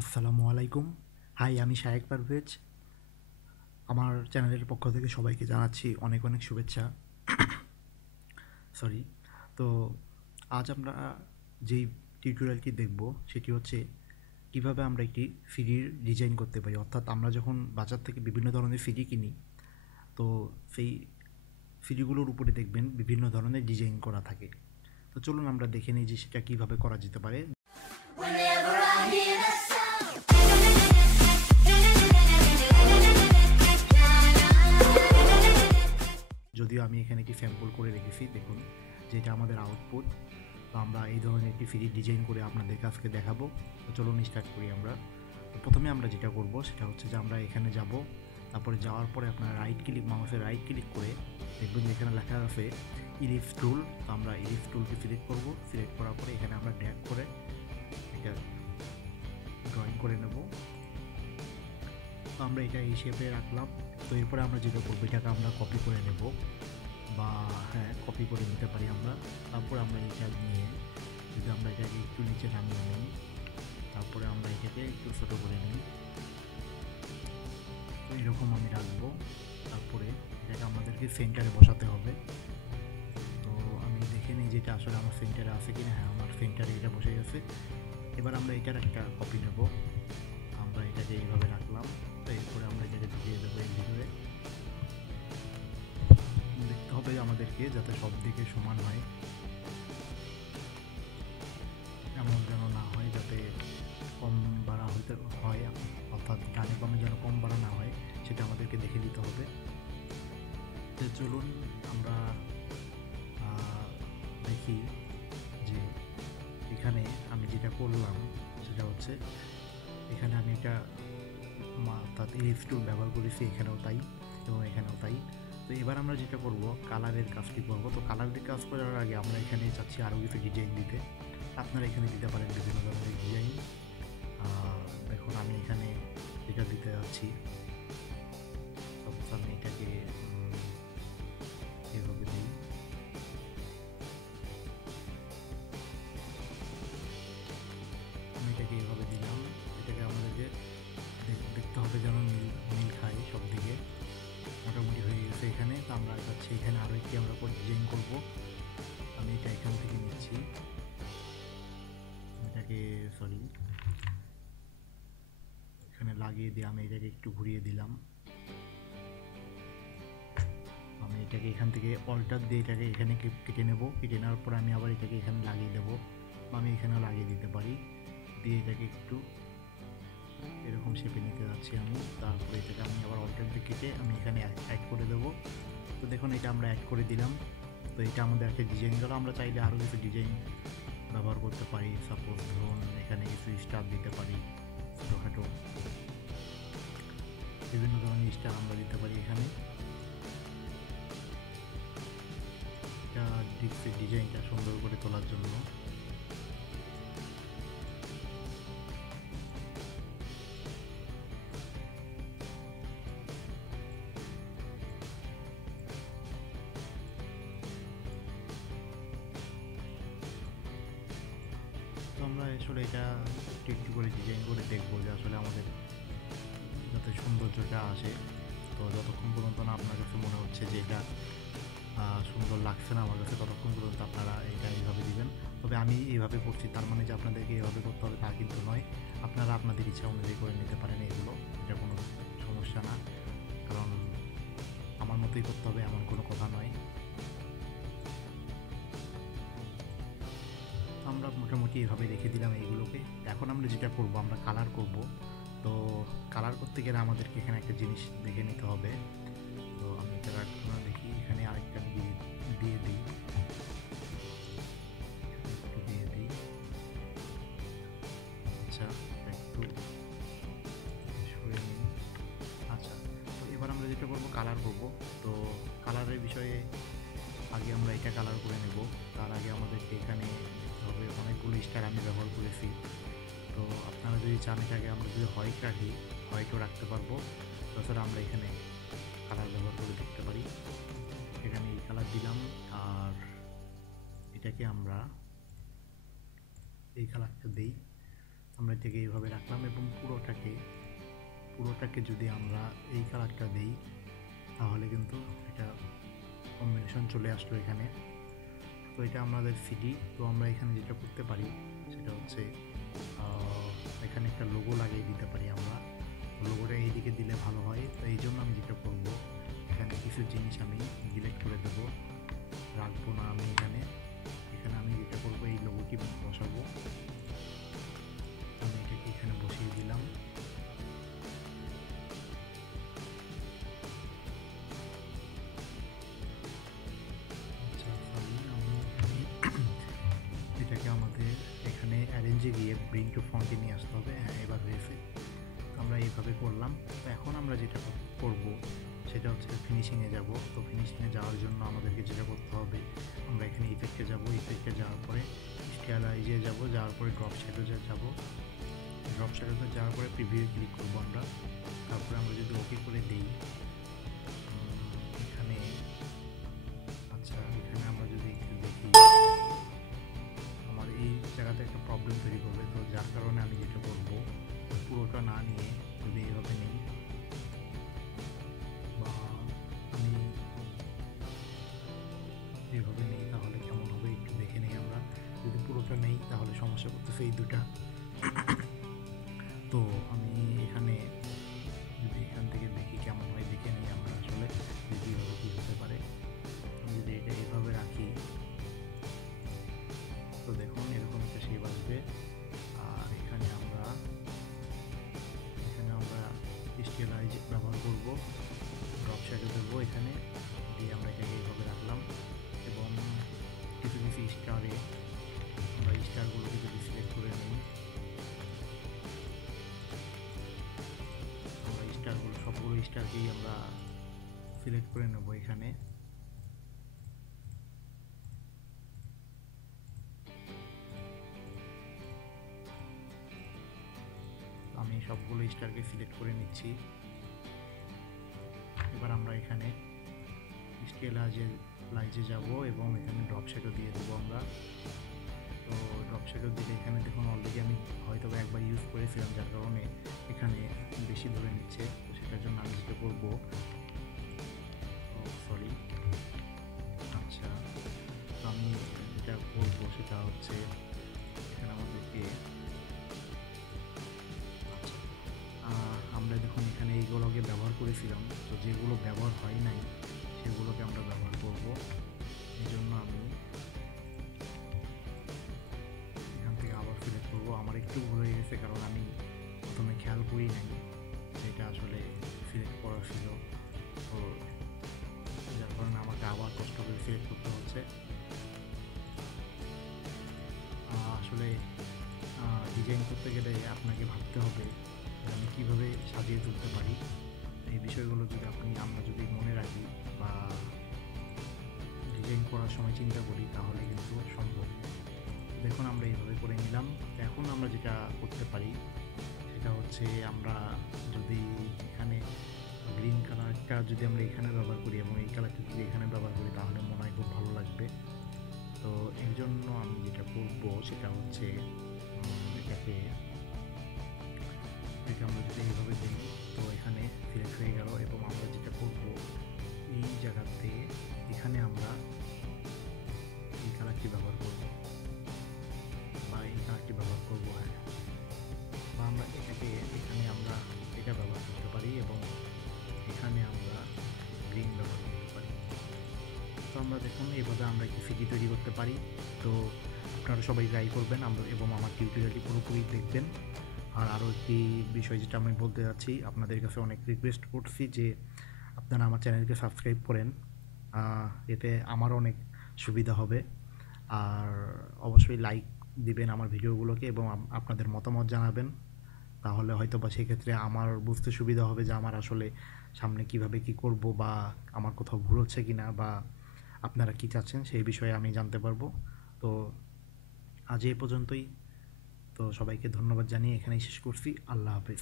আসসালামু আলাইকুম। হাই, আমি শায়েক পারভেজ। আমার চ্যানেলের পক্ষ থেকে সবাইকে জানাচ্ছি অনেক অনেক শুভেচ্ছা। সরি। তো আজ আমরা যেই টিউটোরিয়ালটি দেখব সেটি হচ্ছে কিভাবে আমরা একটি ফ্রির ডিজাইন করতে পারি। অর্থাৎ আমরা যখন বাজার থেকে বিভিন্ন ধরনের ফ্রি কিনি, তো সেই ফ্রিগুলোর উপরে দেখবেন বিভিন্ন ধরনের ডিজাইন করা থাকে। তো চলুন আমরা দেখে নিই যে সেটা কিভাবে করা যেতে পারে। Whenever I hear that sound. যদিও আমি এখানে একটি স্যাম্পল করে রেখেছি, দেখুন যে এটা আমাদের আউটপুট। তো আমরা এই ধরনের একটি ফ্রি ডিজাইন করে আপনাদেরকে আজকে দেখাবো। তো চলুন স্টার্ট করি আমরা। তো প্রথমে আমরা যেটা করব সেটা হচ্ছে যে আমরা এখানে যাব, তারপরে যাওয়ার পরে আপনার মাউসের রাইট ক্লিক করে দেখবেন যে এখানে লেখা আছে ইলিপস টুল। তো আমরা ইলিপস টুলকে সিলেক্ট করব। সিলেক্ট করার পরে এখানে আমরা ড্র্যাগ করে এটা ড্রয়িং করে নেব। তো আমরা এটা এই শেপে রাখলাম। তো এরপরে আমরা যেটা করবো এটাকে আমরা কপি করে নেব, বা কপি করে নিতে পারি আমরা। তারপরে আমরা এটা নিয়ে যদি আমরা এটাকে একটু নিচে নামিয়ে নিই, তারপরে আমরা এটাকে একটু ছোটো করে নিই। তো এরকম আমি রাখবো। তারপরে এটাকে আমাদেরকে সেন্টারে বসাতে হবে। তো আমি দেখে নিই যেটা আসলে আমার সেন্টারে আছে কিনা। হ্যাঁ, আমার সেন্টারে এটা বসে গেছে। এবার আমরা এটার একটা কপি নেব। আমরা এটাকে এইভাবে রাখলাম। তো এরপরে আমরা এটাকে ঢুকিয়ে দেবো এর ভিতরে। দেখতে হবে আমাদেরকে যাতে সব দিকে সমান হয়, এমন যেন না হয় যাতে কম বাড়া হইতে হয়, অর্থাৎ ডানে বামে যেন কম বাড়া না হয় সেটা আমাদেরকে দেখে দিতে হবে। তো চলুন আমরা দেখি যে এখানে আমি যেটা করলাম সেটা হচ্ছে এখানে আমি এটা অর্থাৎ ইলিপস টুল ব্যবহার করেছি, এখানেও তাই এবং এখানেও তাই। তো এবার আমরা যেটা করব কালারের কাজটি করব। তো কালারের কাজ করার আগে আমরা এখানে চাচ্ছি আরও কিছু ডিজাইন দিতে। আপনারা এখানে দিতে পারেন বিভিন্ন ধরনের ডিজাইন। দেখুন আমি এখানে যেটা দিতে যাচ্ছি, আমি এটাকে এভাবে দিই। আমি এটাকে এভাবে দিলাম। এটাকে আমাদেরকে দেখতে হবে যেন মিল খায় সব দিকে। মোটামুটি হয়ে গেছে এখানে। তো আমরা চাচ্ছি এখানে আরও একটি আমরা ডিজাইন করব। আমি এটা এখান থেকে নিচ্ছি, এটাকে এখানে লাগিয়ে দিয়ে আমি এটাকে একটু ঘুরিয়ে দিলাম। আমি এটাকে এখান থেকে অল্টার দিয়ে এটাকে এখানে কেটে নেব। কেটে নেওয়ার পর আমি আবার এটাকে এখানে লাগিয়ে দেবো, বা আমি এখানেও লাগিয়ে দিতে পারি। দিয়ে এটাকে একটু এরকম শেপে নিতে যাচ্ছি আমি। তারপরে এটাকে আমি আবার অল্টার দিয়ে কেটে আমি এখানে অ্যাড করে দেবো। তো দেখুন এটা আমরা অ্যাড করে দিলাম। তো এটা আমাদের একটা ডিজাইন গেল। আমরা চাইলে আরও কিছু ডিজাইন ব্যবহার করতে পারি। সাপোজ ধরুন এখানে কিছু স্টার দিতে পারি, ছোটোখাটো বিভিন্ন ধরনের স্টার আমরা দিতে পারি এখানে। এটা দিচ্ছে ডিজাইনটা সুন্দর করে তোলার জন্য। তো আমরা আসলে এটা একটু করে ডিজাইন করে দেখবো যে আসলে আমাদের যাতে সৌন্দর্যটা আসে। তো যতক্ষণ পর্যন্ত না আপনার কাছে মনে হচ্ছে যে এটা সুন্দর লাগছে না আমার কাছে, ততক্ষণ পর্যন্ত আপনারা এটা এইভাবে দিবেন। তবে আমি এইভাবে করছি, তার মানে যে আপনাদেরকে এইভাবে করতে হবে তা কিন্তু নয়। আপনারা আপনাদের ইচ্ছা অনুযায়ী করে নিতে পারেন এগুলো, এটা কোনো সমস্যা না। কারণ আমার মতোই করতে হবে এমন কোনো কথা নয়। আমরা মোটামুটি এভাবে রেখে দিলাম এইগুলোকে। এখন আমরা যেটা করব আমরা কালার করব। তো কালার করতে গেলে আমাদেরকে এখানে একটা জিনিস দেখে নিতে হবে। তো আমি এটা রাখবো, দেখি এখানে আরেকটা দিয়ে দিই, একটু দিয়ে দিই। আচ্ছা, একটু সরে নিই। আচ্ছা, তো এবার আমরা যেটা করবো কালার করব। তো কালারের বিষয়ে আগে আমরা এটা কালার করে নেব। তার আগে আমাদেরকে এখানে দেখতে হবে অনেকগুলো স্টার আমি ব্যবহার করেছি। তো আপনারা যদি চান এটাকে আমরা যদি হোয়াইট রাখি, হোয়াইটও রাখতে পারবো। তাছাড়া আমরা এখানে কালার ব্যবহার করে দেখতে পারি। এখানে এই কালার দিলাম, আর এটাকে আমরা এই কালারটা দিই। আমরা এটাকে এইভাবে রাখলাম এবং পুরোটাকে যদি আমরা এই কালারটা দিই তাহলে কিন্তু এটা কম্বিনেশন চলে আসলো এখানে। তো এটা আমাদের সিডি। তো আমরা এখানে যেটা করতে পারি সেটা হচ্ছে এখানে একটা লোগো লাগিয়ে দিতে পারি আমরা। লোগোটা এইদিকে দিলে ভালো হয়। তো এই জন্য আমি যেটা করব, এখানে কিছু জিনিস আমি ডিলিট করে দেবো, রাখবো না আমি এখানে। আমি যেটা করবো এই লোগোটি বসাবো। আমি এটাকে এখানে বসিয়ে দিলাম। আচ্ছা সরি, আমি এটাকে আমাদের এখানে অ্যারেঞ্জে গিয়ে ব্রিং টু ফ্রন্টে নিয়ে আসতে হবে। হ্যাঁ, এবার হয়েছে। আমরা এইভাবে করলাম। তো এখন আমরা যেটা করব সেটা হচ্ছে ফিনিশিংয়ে যাব। তো ফিনিশিংয়ে যাওয়ার জন্য আমাদেরকে যেটা করতে হবে, আমরা এখানে ইফেক্টে যাব। ইফেক্টে যাওয়ার পরে স্টাইলাইজে যাব, যাওয়ার পরে ড্রপ শ্যাডোজে যাব। ড্রপ শ্যাডোতে যাওয়ার পরে প্রিভিউ ক্লিক করবো আমরা। তারপরে আমরা যদি ওকে করে দিই এখানে, আচ্ছা এখানে আমরা যদি একটু দেখি, আমার এই জায়গাতে একটা প্রবলেম তৈরি করবে। তো যার কারণে আমি যেটা করবো, পুরোটা না নিয়ে যদি এইভাবে নিই বা আমি এইভাবে নিই তাহলে কেমন হবে একটু দেখে নিই আমরা। যদি পুরোটা নেই তাহলে সমস্যা করতেছে এই দুটা। তো আমি এখানে যদি এখান থেকে দেখি কেমন হয় দেখে নিই আমরা আসলে যে কীভাবে কী হতে পারে। আমি যদি এটা এভাবে রাখি তো দেখুন এরকম একটা শেপ আসবে। আর এখানে আমরা স্টাইলাইজ ব্যবহার করব, ড্রপ শ্যাডো দেবো এখানে দিয়ে আমরা এটাকে এইভাবে রাখলাম। এবং কিছু স্টারে আমরা স্টারগুলোকে যদি সিলেক্ট করে নিই, আমরা সবগুলো স্টারকেই আমরা সিলেক্ট করে নেব এখানে। আমি সবগুলো স্টারকে সিলেক্ট করে নিচ্ছি। এবার আমরা এখানে স্টাইলাইজে যাব এবং এখানে ড্রপ শ্যাডো দিয়ে দেবো আমরা। তো ড্রপ শ্যাডো দিলে এখানে দেখুন অলরেডি আমি হয়তো একবার ইউজ করেছিলাম, যার কারণে এখানে বেশি ধরে নিচ্ছে। তো সেটার জন্য আমি যেটা করবো, সরি, আচ্ছা তো আমি যেটা করবো সেটা হচ্ছে এখানে আমাদেরকে আমরা দেখুন এখানে এইগুলোকে ব্যবহার করেছিলাম। তো যেগুলো ব্যবহার হয় নাই সেগুলোকে আমরা ব্যবহার করব। এই জন্য আমি এখান থেকে আবার সিলেক্ট করবো। আমার একটু ভুল হয়ে গেছে, কারণ আমি প্রথমে খেয়াল করি নাই যেটা আসলে সিলেক্ট করা ছিল। তো যার কারণে আমাকে আবার কষ্ট করে সিলেক্ট করতে হচ্ছে। আসলে ডিজাইন করতে গেলে আপনাকে ভাবতে হবে আমি কীভাবে সাজিয়ে তুলতে পারি। এই বিষয়গুলো যদি আমরা যদি মনে রাখি বা ডিজাইন করার সময় চিন্তা করি তাহলে কিন্তু সম্ভব। দেখুন আমরা এইভাবে করে নিলাম। এখন আমরা যেটা করতে পারি সেটা হচ্ছে আমরা যদি এখানে গ্রিন কালারটা যদি আমরা এখানে ব্যবহার করি এবং এই কালারটা যদি এখানে ব্যবহার করি তাহলে মনে হয় খুব ভালো লাগবে। তো এর জন্য আমি যেটা করবো সেটা হচ্ছে এটাকে আমরা যদি এইভাবে দিই তো এখানে সিলেক্ট হয়ে গেল। এবং আমরা যেটা করবো এই জায়গাতে এখানে আমরা এই কালারটি ব্যবহার করবো বা এই কালারটি ব্যবহার করবো। হ্যাঁ, বা আমরা এটাকে এখানে আমরা এটা ব্যবহার করতে পারি এবং এখানে আমরা গ্রিন ব্যবহার করতে পারি। তো আমরা দেখুন এইভাবে আমরা একটি সিডি তৈরি করতে পারি। তো আপনারা সবাই ট্রাই করবেন এবং আমার টিউটোরিয়ালটি পুরোপুরি দেখবেন। আর আরও একটি বিষয় যেটা আমি বলতে যাচ্ছি, আপনাদের কাছে অনেক রিকোয়েস্ট করছি যে আপনারা আমার চ্যানেলকে সাবস্ক্রাইব করেন। এতে আমার অনেক সুবিধা হবে। আর অবশ্যই লাইক দিবেন আমার ভিডিওগুলোকে এবং আপনাদের মতামত জানাবেন। তাহলে হয়তো বা সেক্ষেত্রে আমার বুঝতে সুবিধা হবে যে আমার আসলে সামনে কিভাবে কি করব বা আমার কোথাও ভুল হচ্ছে কি না বা আপনারা কি চাচ্ছেন সেই বিষয়ে আমি জানতে পারবো। তো আজ এই পর্যন্তই। তো সবাইকে ধন্যবাদ জানিয়ে এখানেই শেষ করছি। আল্লাহ হাফেজ।